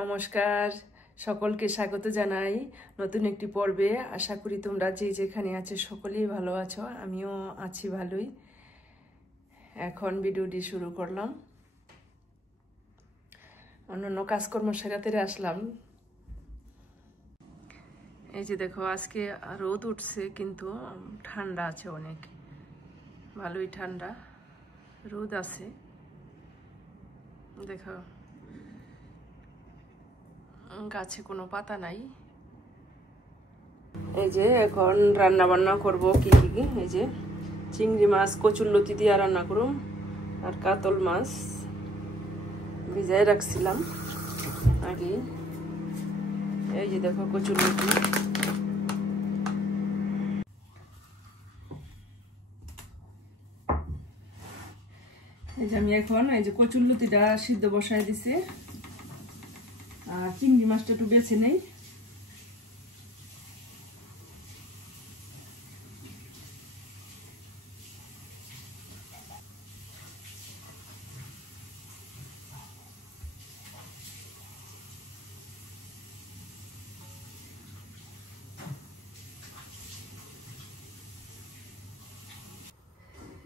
নমস্কার, সকলকে স্বাগত জানাই নতুন একটি পর্বে। আশা করি তোমরা যে যেখানে আছো সকলেই ভালো আছো, আমিও আছি ভালোই। এখন ভিডিওটি শুরু করলাম। অন্যান্য কাজকর্ম সেরাতে আসলাম। এই যে দেখো, আজকে রোদ উঠছে কিন্তু ঠান্ডা আছে, অনেক ভালোই ঠান্ডা, রোদ আছে। দেখো গাছে কোনো পাতা নাই। এই যে এখন রান্না বান্না করবো কি কি, এই যে চিংড়ি মাছ কচুরলতি দিয়ে রান্না করুম, আর কাতল মাছ ভিজাই রাখছিলাম আগে। এই যে দেখো কচুরলতি, এই যে আমি এখন এই যে কচুরলতিটা সিদ্ধ বসাই দিছি, আর চিংড়ি মাছটা একটু বেছে নেই।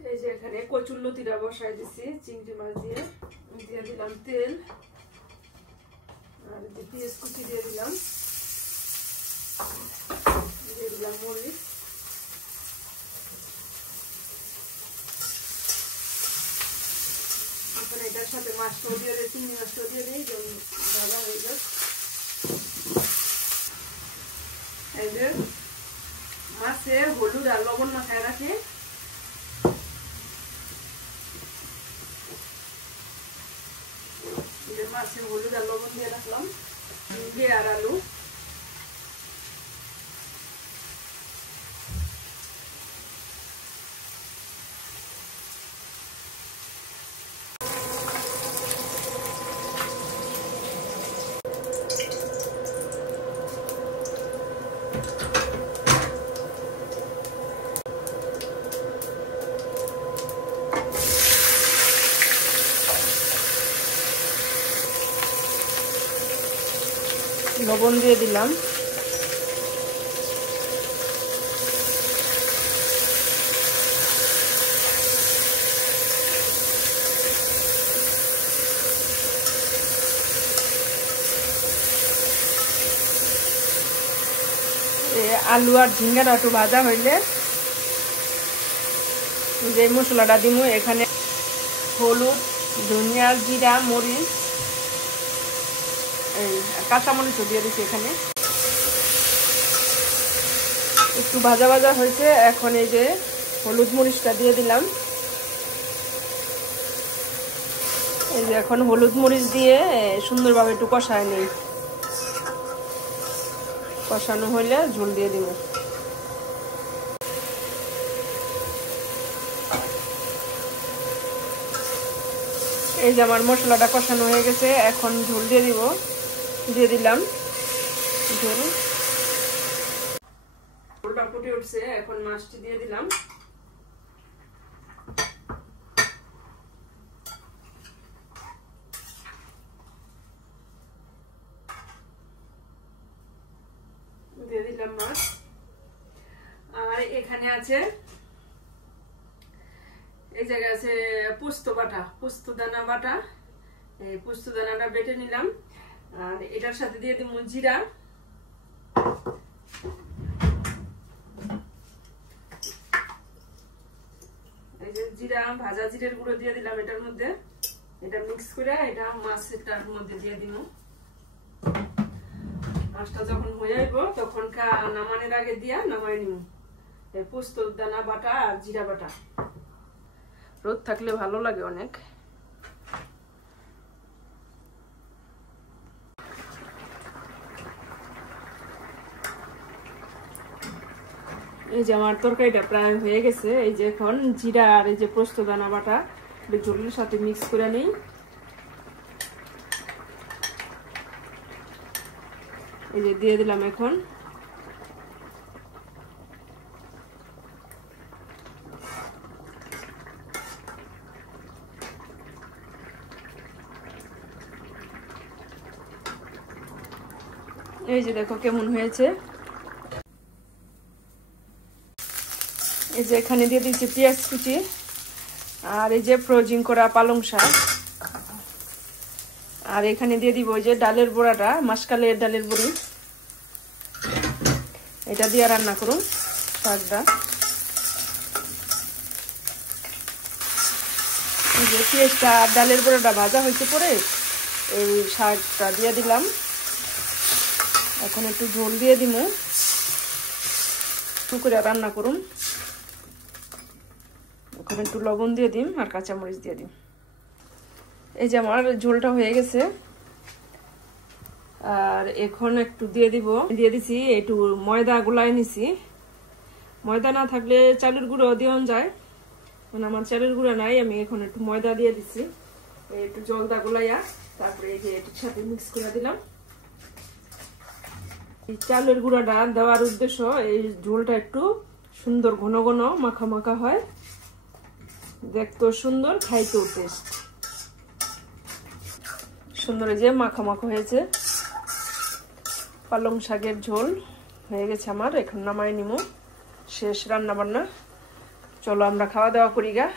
এই যে এখানে কচুরলতিটা বসাই দিছি চিংড়ি মাছ দিয়ে, দিয়ে দিলাম তেল, আর পেঁয়াজ কুচি দিয়ে দিলাম, মরিচ, এখন এটার সাথে মাছটাও দিয়ে দিই, চিংড়ি মাছটাও দিয়ে দিই, ভালো হয়ে যাক। এই যে মাছে হলুদ আর লবণ মাখায় রাখে, মাছে হলুদ আর লবণ দিয়ে রাখলাম, দিয়ে আর আলু। লবণ দিয়ে দিলাম, আলু আর ঝিঙ্গাটা একটু ভাজা হইলে যে মশলাটা দিব, এখানে হলুদ, ধনিয়া, জিরা, মরিচ, এই কাঁচা মরিচও দিয়ে দিচ্ছি। এখানে একটু ভাজা ভাজা হয়েছে, এখন এই যে হলুদ মরিচটা দিয়ে দিলাম। এই যে এখন হলুদ মরিচ দিয়ে সুন্দরভাবে একটু কষায় নিই, কষানো হইলে ঝোল দিয়ে দিব। এই যে আমার মশলাটা কষানো হয়ে গেছে, এখন ঝোল দিয়ে দিব, দিয়ে দিলাম ঝোল। ঝোলটা ফুটে উঠছে, এখন মাছটি দিয়ে দিলাম। দিয়ে দিলাম মাছ, আর এখানে আছে, এই জায়গায় আছে পোস্ত বাটা, পোস্ত দানা বাটা। এই পোস্ত দানাটা বেটে নিলাম, আর এটার সাথে দিয়ে দিব জিরা, এই যে জিরা, ভাজা জিরের গুঁড়ো দিয়ে দিলাম এটার মধ্যে। এটা মিক্স করে এটা মাছটার মধ্যে দিয়ে দিব। মাছটা যখন হয়ে আসব তখন নামানোর আগে দিয়া নামাই নিব পোস্ত দানা বাটা আর জিরা বাটা। রোদ থাকলে ভালো লাগে অনেক। এই যে আমার তরকারিটা প্রায় হয়ে গেছে। এই যে এখন জিরা আর এই যে পোস্ত দানা বাটা ঝোলের সাথে মিক্স করে নিই। এই যে দিয়ে দিলাম এখন। এই যে দেখো কেমন হয়েছে। এই যে এখানে দিয়ে দিচ্ছি পেঁয়াজ কুচি, আর এই যে ফ্রোজিং করা পালং শাক, আর এখানে দিয়ে দিব ওই যে ডালের বড়াটা, মাসকালের ডালের বড়ি, এটা দিয়ে রান্না করুন শাকটা। এই যে পেঁয়াজটা আর ডালের বড়াটা ভাজা হয়েছে পরে এই শাকটা দিয়ে দিলাম। এখন একটু ঝোল দিয়ে দিব, একটু করে রান্না করুন। ওখানে একটু লবণ দিয়ে দিন আর কাঁচামরিচ দিয়ে দিন। এই যে আমার ঝোলটা হয়ে গেছে, আর এখন একটু দিয়ে দিছি একটু ময়দা গুলাই নিছি। ময়দা না থাকলে চালের গুঁড়ো দেওয়া যায়, মানে আমার চালের গুঁড়ো নাই, আমি এখন একটু ময়দা দিয়ে দিচ্ছি। একটু জলদা গুলাইয়া তারপরে এই যে একটু সাথে মিক্স করে দিলাম। এই চালের গুঁড়াটা দেওয়ার উদ্দেশ্য এই ঝোলটা একটু সুন্দর ঘন ঘন মাখা মাখা হয়, দেখতেও সুন্দর, খাইতেও টেস্ট সুন্দর। এই যে মাখা মাখা হয়েছে, পালং শাকের ঝোল হয়ে গেছে আমার। এখন নামাই নিমু, শেষ রান্না বান্না। চলো আমরা খাওয়া দাওয়া করি গা।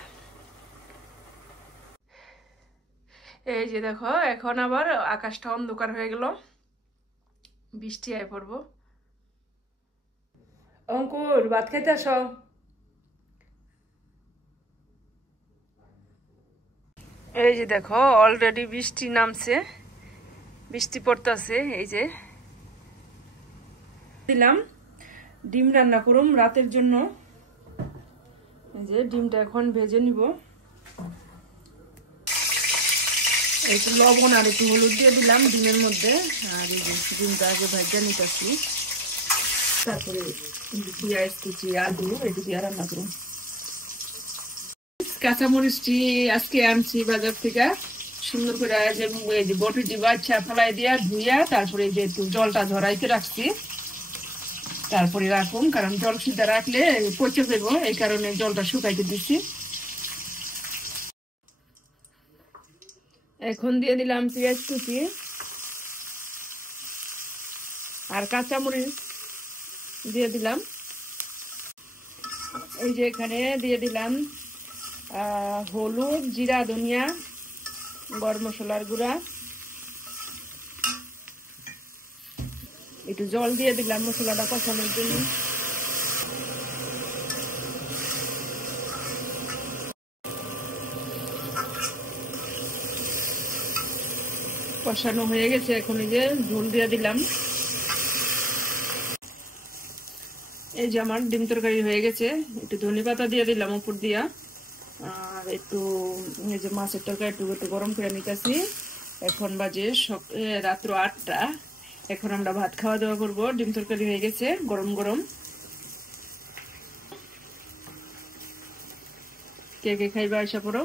এই যে দেখো এখন আবার আকাশটা অন্ধকার হয়ে গেল, বৃষ্টি আয় পড়বো। অঙ্কুর ভাত খাইতে আসো। এই যে দেখো অলরেডি বৃষ্টি নামছে, বৃষ্টি পড়তেছে। এই যে দিলাম ডিম রান্না করুম রাতের জন্য। এই যে ডিমটা এখন ভেজে নিব, একটু লবণ আর একটু হলুদ দিয়ে দিলাম ডিমের মধ্যে। আর এই যে ডিমটা আগে ভেজে নিতেছি, তারপরে পেঁয়াজ কুচি আলু এটু দিয়ে রান্না করুন। কাঁচামরিচটি আজকে আনছি বাজার থেকে, সুন্দর করে এই যে বটি বাচ্চা ফেলাই দিয়া ধুইয়া তারপরে এই যে একটু জলটা ঝরাইতে রাখছি, তারপরে রাখুন, কারণ জল সিদ্ধা রাখলে পচে দেবো, এই কারণে জলটা শুকাইতে দিচ্ছি। এখন দিয়ে দিলাম পেঁয়াজ কুচি আর কাঁচামরিচ দিয়ে দিলাম। এই যে এখানে দিয়ে দিলাম হলুদ, জিরা, ধনিয়া, গরম মশলার গুঁড়া, একটু জল দিয়ে দিলাম মশলাটা কষানোর জন্য। কষানো হয়ে গেছে, এখন এই যে ঝোল দিয়ে দিলাম। এই যে আমার ডিম তরকারি হয়ে গেছে, একটু ধনে পাতা দিয়ে দিলাম উপর দিয়া, আর একটু এই যে মাছের তরকারি একটু একটু গরম করে নিতেছি। এখন বাজে রাত্র 8টা, এখন আমরা ভাত খাওয়া দাওয়া করবো। ডিম তরকারি হয়ে গেছে গরম গরম। কে কে খাইবা আসা পড়ো।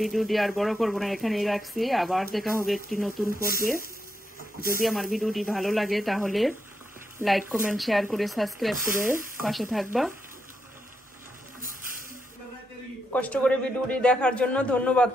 ভিডিওটি আর বড় করবো না, এখানেই রাখছি। আবার দেখা হবে একটি নতুন পর্বে। যদি আমার ভিডিওটি ভালো লাগে তাহলে লাইক কমেন্ট শেয়ার করে সাবস্ক্রাইব করে পাশে থাকবা। কষ্ট করে ভিডিওটি দেখার জন্য ধন্যবাদ।